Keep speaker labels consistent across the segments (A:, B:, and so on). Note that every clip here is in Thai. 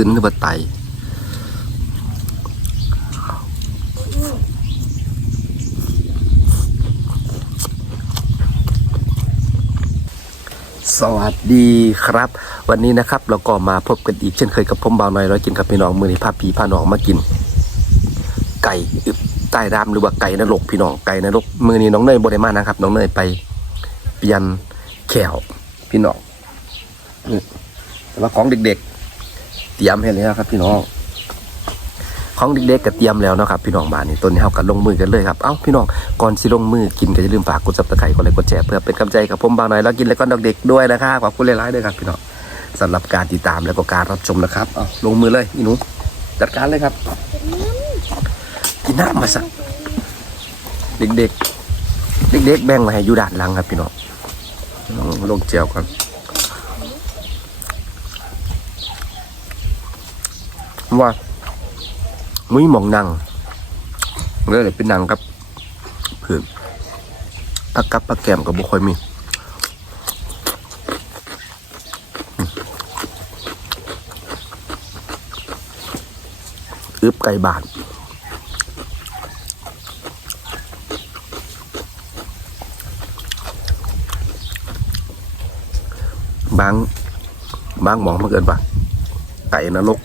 A: กึนหรือว่าไตสวัสดีครับ วันนี้นะครับเราก็มาพบกันอีกเช่นเคยกับผมบ่าวน้อยร้อยกินกับพี่น้องมือนี้พาผีพาน้องมากิน ไก่อึใต้รามหรือว่าไก่นรกพี่น้องไก่นรกมือนี้น้องเนยบริมานะครับ น้องเนยไปเปลี่ยนแขวพี่น้องแต่ว่าของเด็ก ตรียมให้แล้วครับ พี่น้องของเด็กๆก็เตรียมแล้วนะครับพี่น้องมานี่ต้นนี้เฮากันลงมือกันเลยครับเอ้าพี่น้องก่อนสิลงมือกินก็อย่าลืมฝากกดซับสไครต์กดไลค์กดแชร์เพื่อเป็นกำลังใจกับผมบางหน่อยแล้วกินแล้วก็ดอกเด็กด้วยนะครับขอบคุณหลายๆด้วยครับพี่น้องสำหรับการติดตามแล้วก็การรับชมนะครับเอาลงมือเลยอีหนูจัดการเลยครับ กินน้ำมาสักเด็กๆเด็กๆแบ่งมาให้อยู่ด้านหลังครับพี่น้องลงเจียวกัน ว่ามุ้ยหมองนังเลยเลยเป็นนั่งกับเพื่อนปักกับปักแกมกับบุคอยมีอืมอึบไก่บาทบาง บางหมองมาเกินปะไก่นรกอืมอืม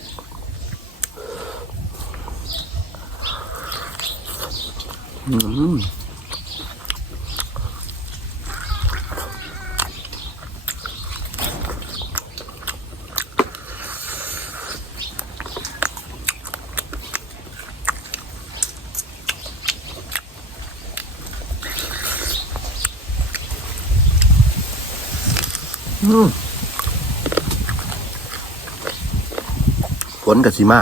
A: ฝนกับสีมา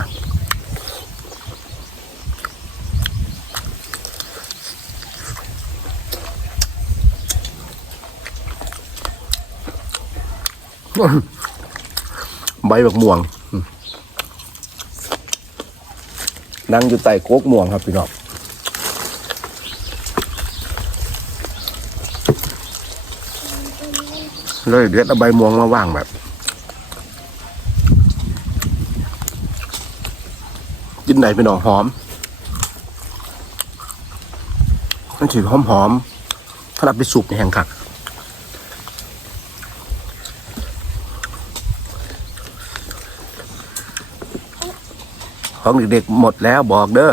A: ใบบักม่วงนั่งอยู่ใต้โคกม่วงครับพี่น้องเลยเด็ดเอาใบม่วงมาว่างแบบ กินไหนพี่น้องหอมมันถือหอมหอมๆถ้าเราไปสุกในแห้งคัก ของเด็กๆหมดแล้วบอกเด้อ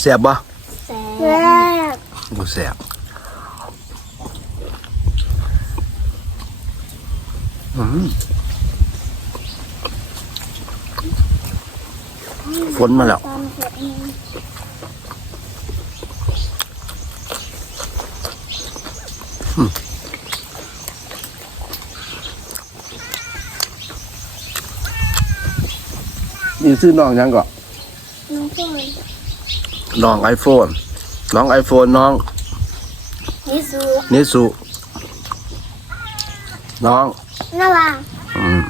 A: แสบบ่
B: แซ่บ
A: กูแสบอืมฝนมาแล้ว
B: ตอนเผ็ดนี่
A: นี่ซื้อน้องยังก่อน
B: น้องฝน
A: น้องไอโฟนน้องไอโฟนน้อง
B: นิสู
A: นิสุน้อง
B: น่ารัก
A: อืม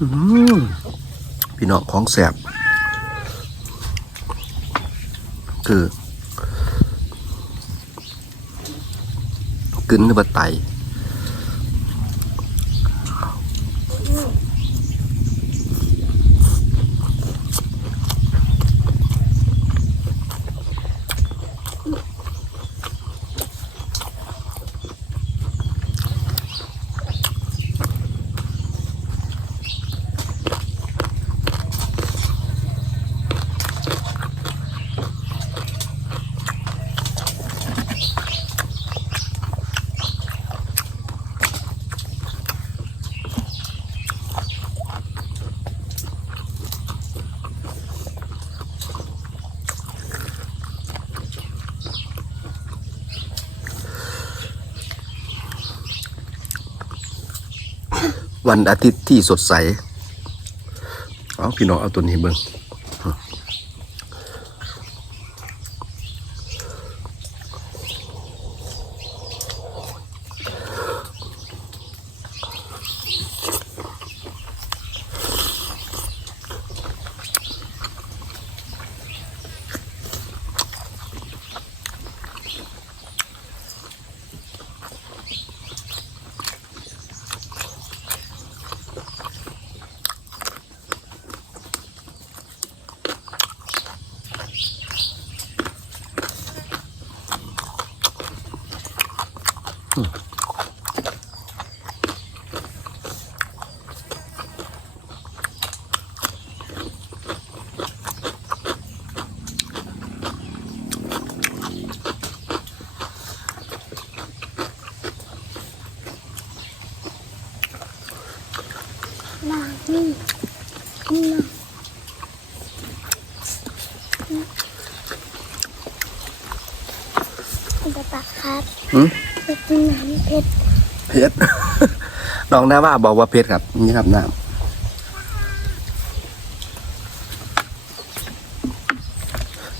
A: อืมพี่น้องของแสบคือ กึนหรือว่าไต วันอาทิตย์ที่สดใส เอาพี่น้องเอาตัวนี้เบิ่ง
B: คุณตาครับ
A: หืม
B: ไปกินน้ำเพชร
A: เพชร น้องหน้าว่าบอกว่าเพชรครับ นี่ครับน้ำ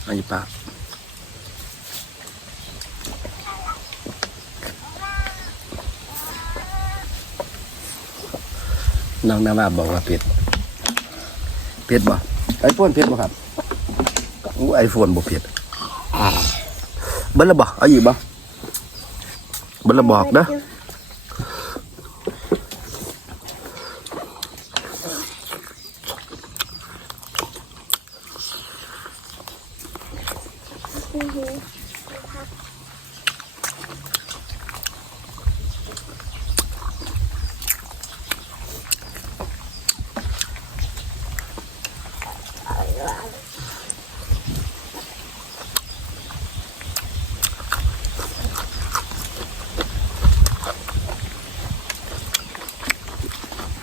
A: อันนี้ปลา น้องน้ำว่าบอกว่าเผ็ดเผ็ดบ่ไอโฟนเผ็ดบ่ครับอู้ไอโฟนบ่เผ็ดเบิ้ลละบ่เอาอยู่บ่เบิ้ลละบอกเด้อ
B: หือ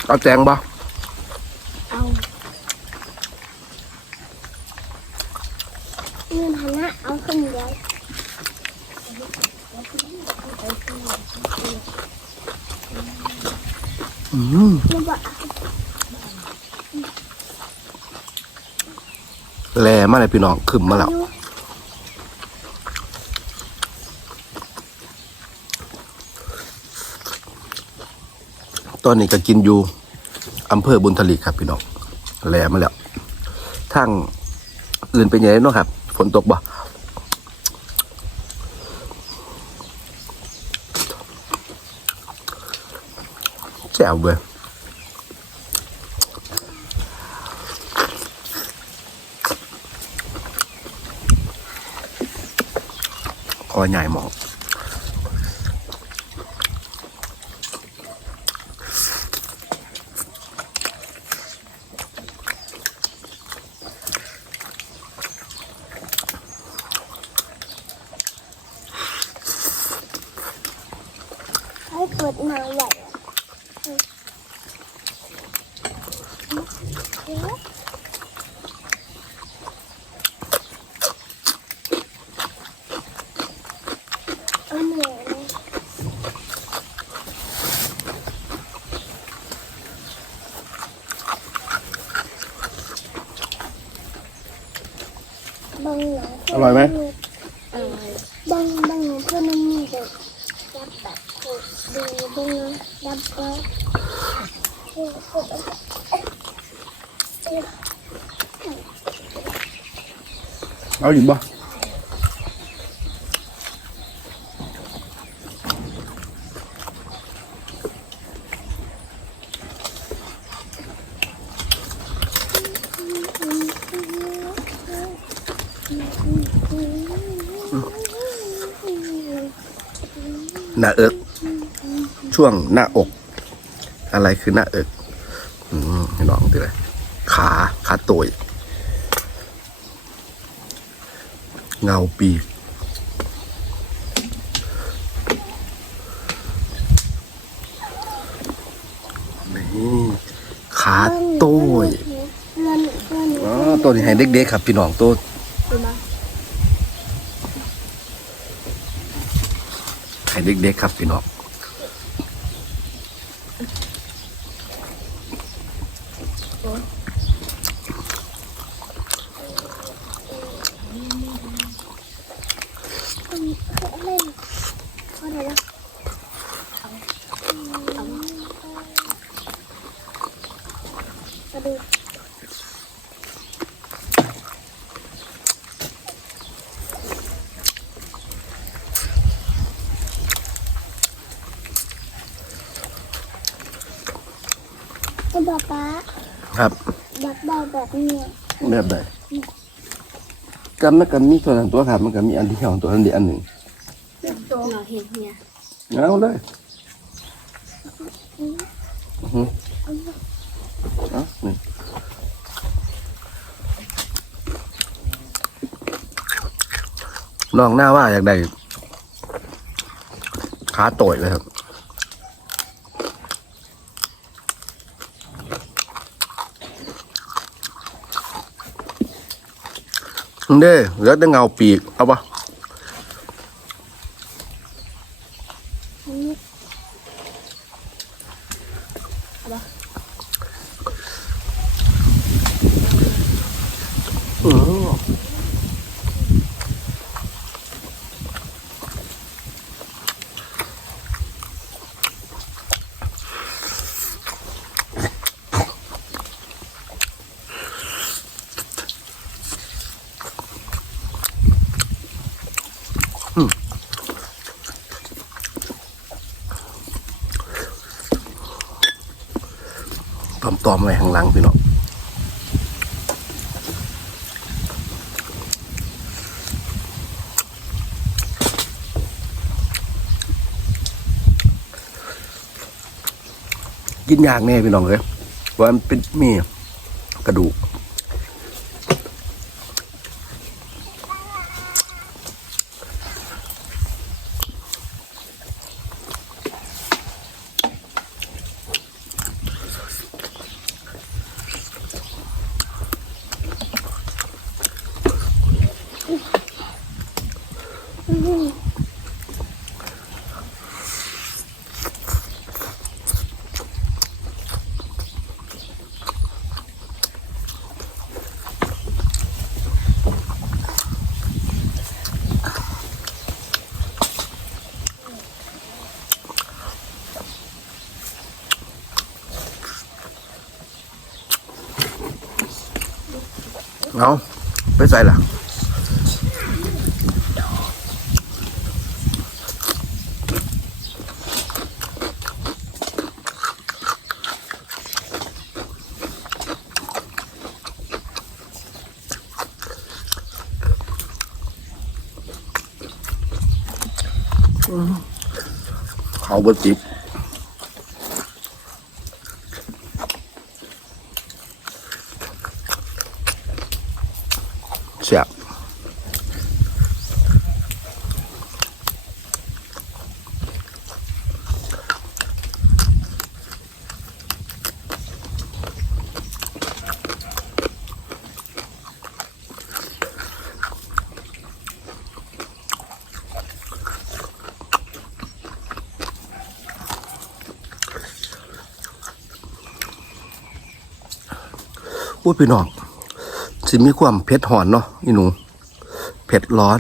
A: เอาแจงบ่
B: เอาเงินหันหน้าเอาขึ้นเดียว
A: อืม
B: ไม่บอก
A: แลมาเลยพี่น้องขึ้นมาแล้ว ตอนนี้ก็กินอยู่อำเภอบุญทลีครับพี่น้องแหลมาแล้วทางอื่นเป็นยังไงเนาะครับฝนตกบ่แจ๋วเว้ยคอใหญ่หมอง
B: ให้เปิดหนาใหญ่เอาเหนื่อยเลยบาง อ
A: ร่อยไหม
B: อร่อยบางบังอย่างเพื่อนมีแบบจับแบบดูดีบางอย่างจับก็ถูกถูก
A: เอาอยู่บ่ หน้าเอิกช่วงหน้าอก อะไรคือหน้าเอิกอืมให้น้องดูเลยขาขาโตยเงาปีกนี่ขาโต้ย
B: เงินเงิน
A: อ๋อตัวนี้ให้เด็กๆครับ พี่น้องตัว
B: ดูมา
A: ให้ เด็กๆครับพี่น้อง
B: เล่นก็ได้แล้วกระดูก ก็บอกป้า
A: ครับ
B: แบบได้แบบนี้
A: แบบใดกันมันกันมีตัวนั้นตัวครับมันก็มีอันที่ของตัวนั้นเดียวอันหนึ่ง
B: ตัวเราเห็นเนี่ย
A: เอาเลยอื้อหือเอานี่ลองหน้าว่าอยากได้ขาโตยเลยครับ เด้เหลือแต่เงาปีก เอาปะ ตอมตอมๆไว้ข้างหลังพี่น้องกินยากแน่พี่น้องเลยว่ามันเป็นมีกระดูก เอาไปใส่ละเขาบดจิบเสียบ อุ้ยพี่น้องสิมีความเผ็ดหอนเนาะอีหนู เผ็ดร้อน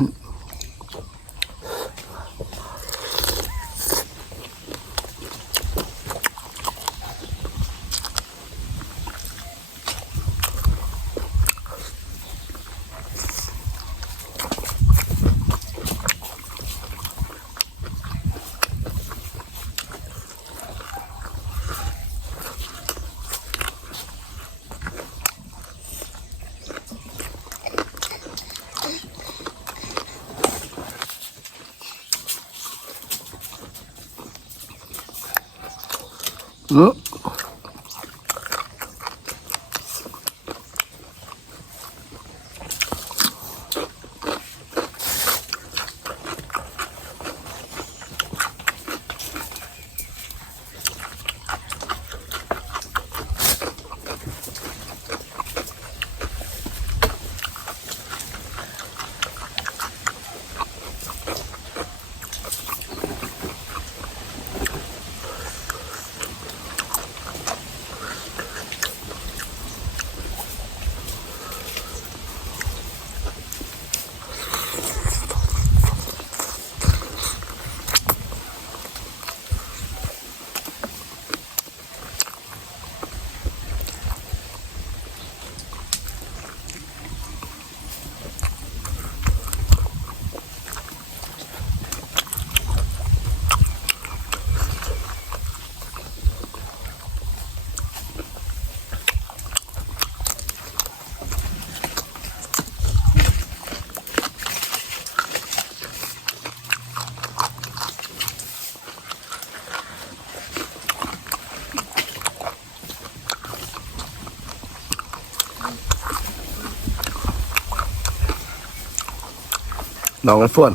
A: น้องไอ้ฟ้วน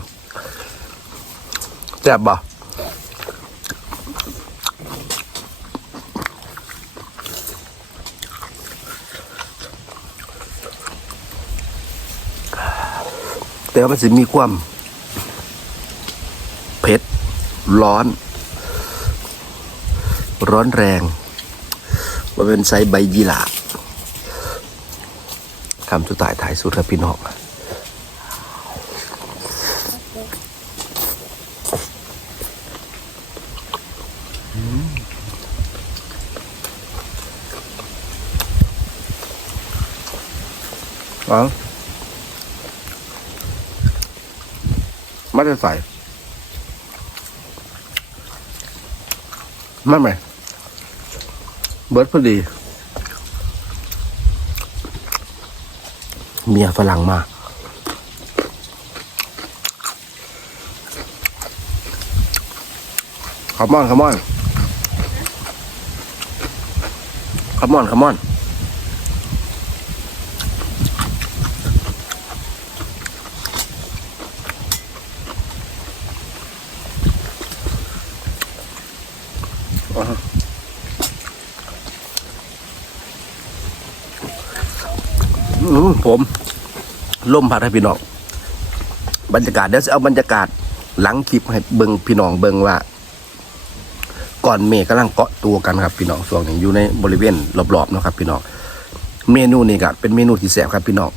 A: แซ่บบ่แต่ว่ามันจะมีความเผ็ด ร้อน ร้อนแรงว่าเป็นไซใบยีหร่าคำสุดท้ายถ่ายสุดครับพี่น้อง อไม่ได้ใส่ไม่ไหมเบิร์ดพอดี เมียฝรั่งมาขมอนขมอนขมอนขมอน อืมผมล่มพัดให้พี่น้อง บรรยากาศเดี๋ยวจะเอาบรรยากาศหลังคลิปให้เบิงพี่น้องเบิงว่า ก่อนเมฆกำลังเกาะตัวกันครับ พี่น้องช่วงนี้อยู่ในบริเวณรอบๆเนาะครับ พี่น้องเมนูนี้ก็เป็นเมนูที่แซ่บครับพี่น้อง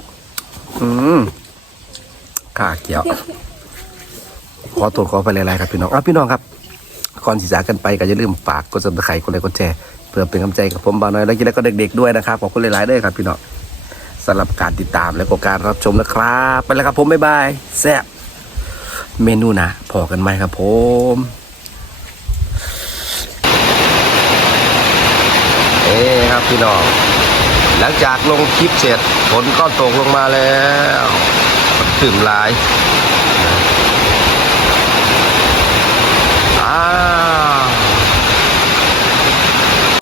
A: อืมข้าเกียว ขอโทษขอไปหลายๆครับพี่น้องอะพี่น้องครับ ก่อนสิจากกันไปก็อย่าลืมฝากกดซับสไครต์กดไลค์กดแชร์เพื่อเป็นกำลังใจกับผมบาวน้อยและกินแล้วก็เด็กๆด้วยนะครับขอบคุณหลายๆด้วยครับพี่น้องสำหรับการติดตามและก็การรับชมนะครับ ไปแล้วครับผมบ๊ายบายแซ่บเมนูนะพอกันไหมครับผมเอ้ครับพี่น้องหลังจากลงคลิปเสร็จฝนก็ตกลงมาแล้วถึงหลาย